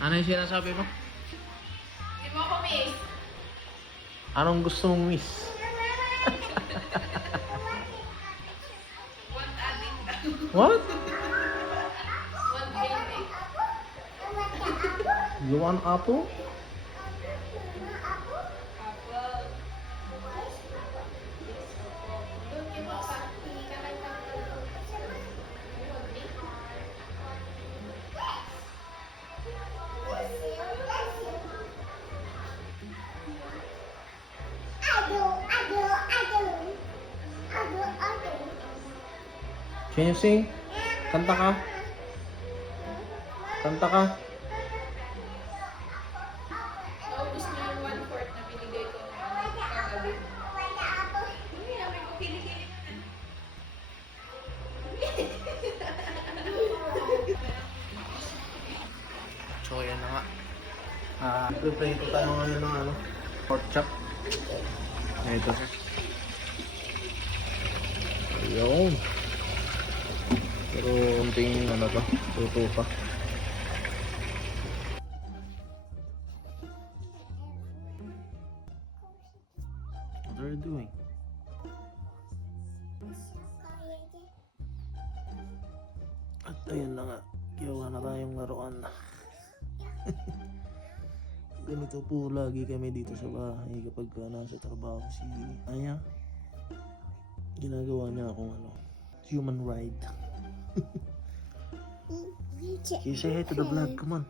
Ano yung sinasabi mo? Hindi mo ako miss. Anong gusto mong miss? One addict na. What? One baby. You want apple? Apple. Doon, give mo pa. Hindi ka lang Can you sing? Kanta ka? Kanta ka? Naubos mo yung 1/4 na binigay ko kagabi. Hindi namin ko kilikili mo na. So, yan na nga. Prepare tayo ngayon ng ano, pork chop. Ito. Ayun. Pero unting ano to, tuto pa. What are you doing? At ayun na nga, gawa na tayong laruan. Ganito po lagi kami dito sa bahay kapag nasa trabaho si Aya. Ginagawa niya akong ano, human ride. Can you say hi to the vlog? Come on.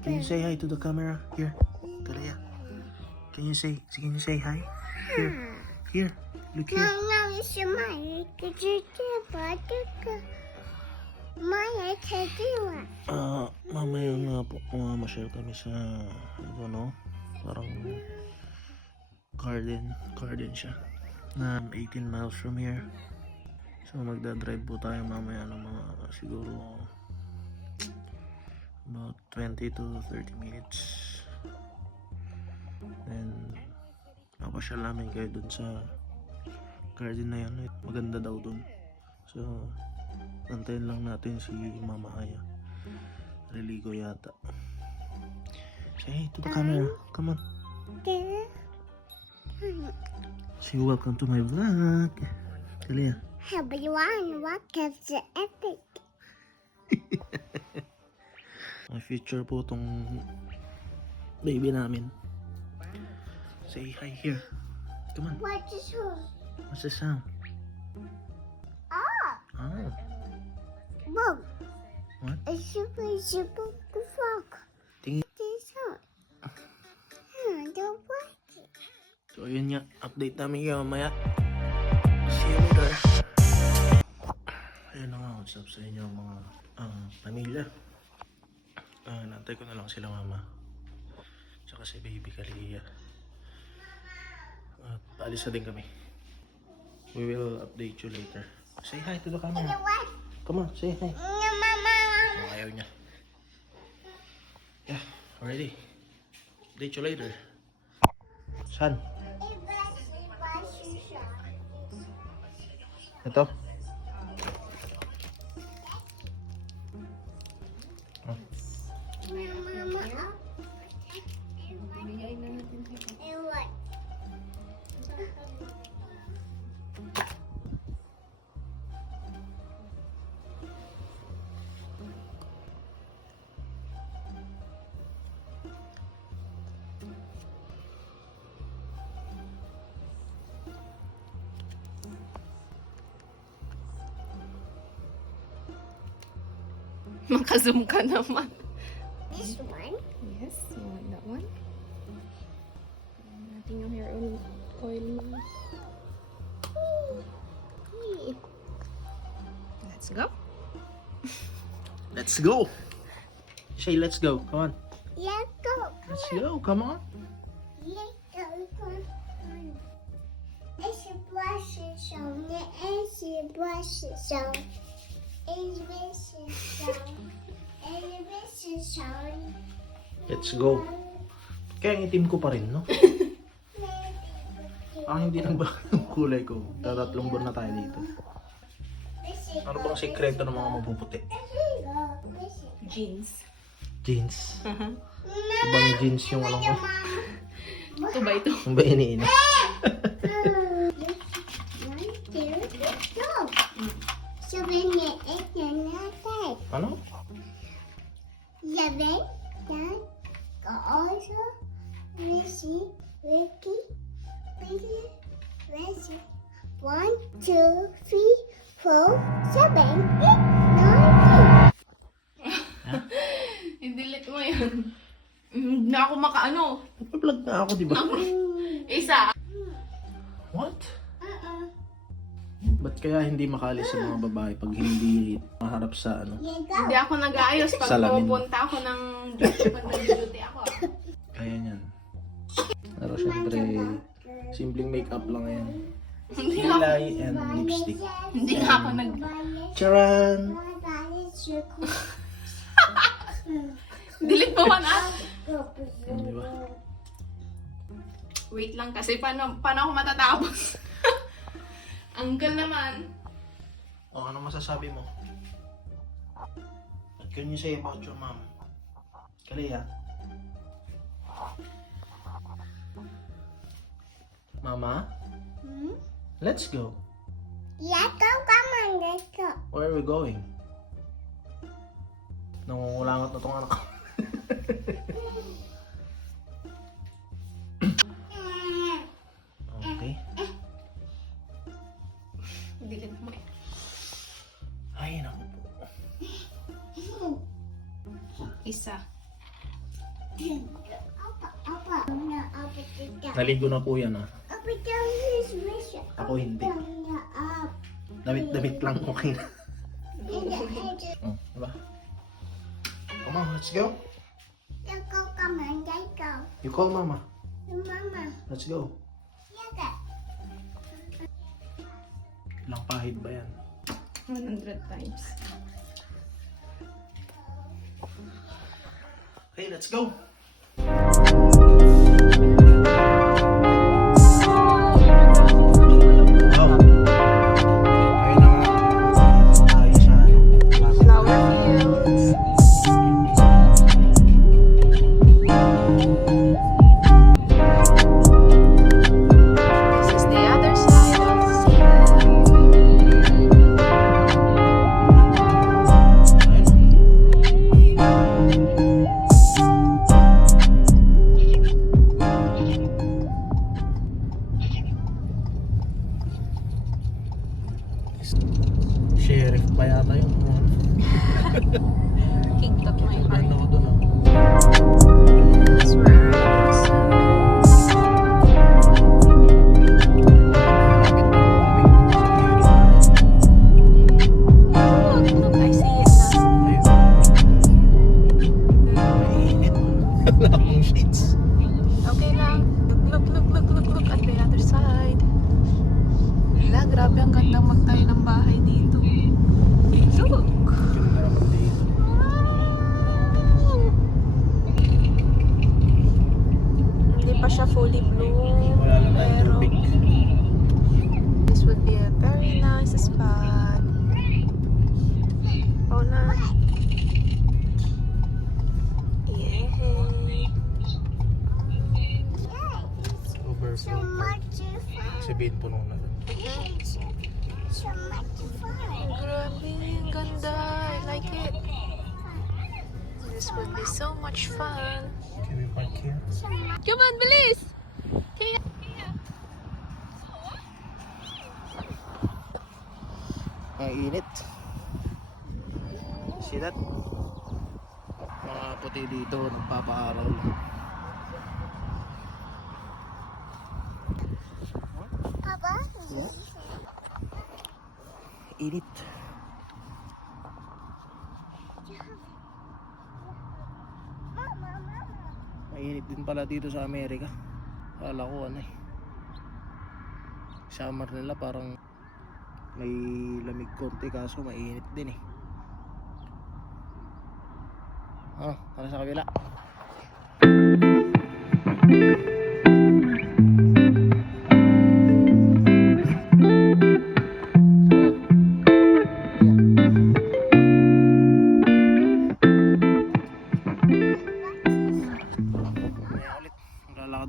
Can you say hi to the camera? Here. Talaya. Can you say hi? Here. Here. Look here. Mamaya nga po, ma-share kami sa, ano, parang garden siya. Na 18 miles from here. So magdadrive po tayo mamaya ng mga siguro about 20 to 30 minutes. Then papasyal namin kayo dun sa garden na yan. Maganda daw dun. So antayin lang natin si Mama Aya. Naliligo yata. Say hey to the camera. Come on. Say welcome to my vlog. Dali yan. Everyone, welcome to Epic. May future po tong baby namin. Say hi here. Come on. What is wrong? What's the sound? Oh, Oh. boom. What? A super frog. Tingin. This one. Don't watch it. So yun nga. Update namin kayo mamaya. See you later. Ayun na nga. What's up sa inyo mga pamilya. Nantay ko na lang sila mama. Tsaka si baby Kalia. At paalis na din kami. We will update you later. Say hi to the camera. What? Come on, say hi. Mama. Oh, ayaw niya. Yeah, already. Update you later. Saan? Ito? Oh. Mama. Bigay na natin siya. And what? Makazoom ka naman. This one? Yes, you want that one? Natin yung hair oil mo. Hey. Let's go. Let's go! Say let's go. Come on. Let's go. Let's go. Come on. Let's go. Come on. It's a brush song. It's a brush song. It's a song. It's a song. Let's go. Kaya ang itim ko pa rin, no? Hindi nagbago ng kulay ko. Tatatlong buwan na tayo dito. Ano bang sikreto ng mga mapuputi? Jeans. Jeans. Ibang jeans yung ano ko. Ito ba ito? Yung ba iniina? 1, 2, 3, 4. 7, 8, 9, 10. Ano? 11, 10. Also, Rishi, Ricky, Ricky, Rishi. 1, 2, 3, 4, 7, 8, 9, 10. I-delete mo yan. Hindi na ako makaano. Nagpa-vlog na ako, di ba? Isa. What? Ba't kaya hindi makali sa mga babae pag hindi maharap sa ano? Hindi ako nag-aayos pag Salamin. pupunta ako ng duty. Pag nag-duty ako. Kaya niyan. Pero syempre, simpleng makeup lang yan. Hindi ako, Kilay and lipstick. hindi nga ako nag... Charan! Delete mo man ah. Di ba? Wait lang kasi paano ako matatapos? Anggal naman. O, ano masasabi mo? What can you say about your mom? Kalia? Mama? Let's go. Yeah, come on, let's go. Where are we going? Nangungulangot na tong anak ko. Okay. Delete mo. Ay, naku po. Isa. Apa, apa tidak. Naligo na po yan, ha? Apa jangan wish. Ako hindi. Up. Damit-damit lang, okay na. Tidak. Oh, diba? Come on, let's go. Go, come on, let's go. You call mama. Mama, Let's go. yeah, that. Ilang pahid ba yan? 100 times. Okay, let's go. Flower fields. This is the other side of the sea. Sheriff pa yata yung Kingdom my heart. ano doon, ah. Yes, we're earning soon. Look, look, I see it now. Mainit. Wala akong sheets. Okay lang. Look at the other side. Wala, grabe ang gandang magtayo ng bahay dito. Look! Ganda naman dito. Hindi pa siya fully bloom. Wala na tayong Pero tubig. this would be a very nice spot. Oh na. Yay! So Overflow. much fun. Sabihin puno na doon. So much fun. Grabe, ang ganda. I like it. This would be so much fun. Can we park here? Come on, bilis! Ang init. See that? Mga puti dito nagpapaaral. Papa? Init. Mama. Mainit din pala dito sa Amerika. Kala ko ano eh. Summer nila parang may lamig konti kaso mainit din eh. Ano sa kabila?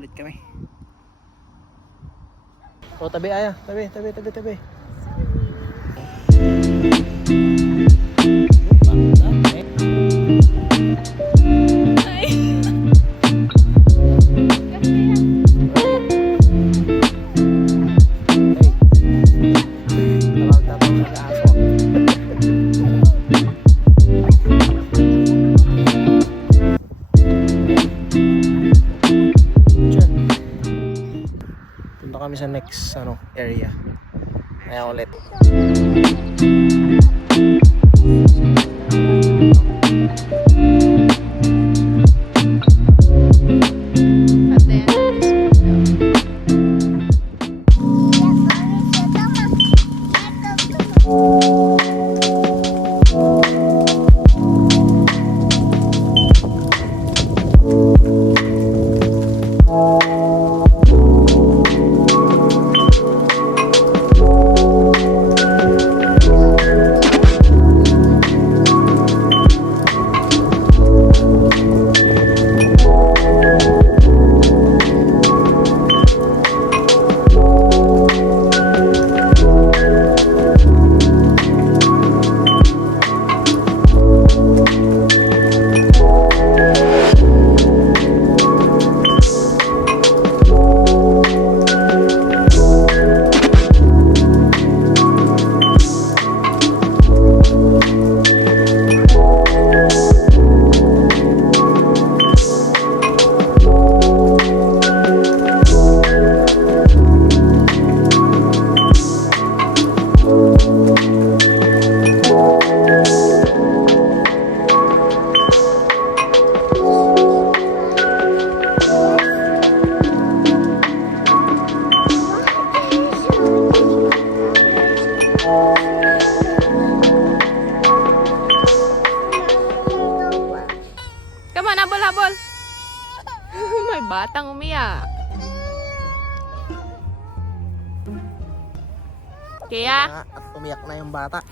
ulit kami. O, tabi Aya. Tabi. Punta kami sa next area. Kaya ulit. At the end of this video. Come on, habol. May batang umiyak. Kaya? At umiyak na yung bata.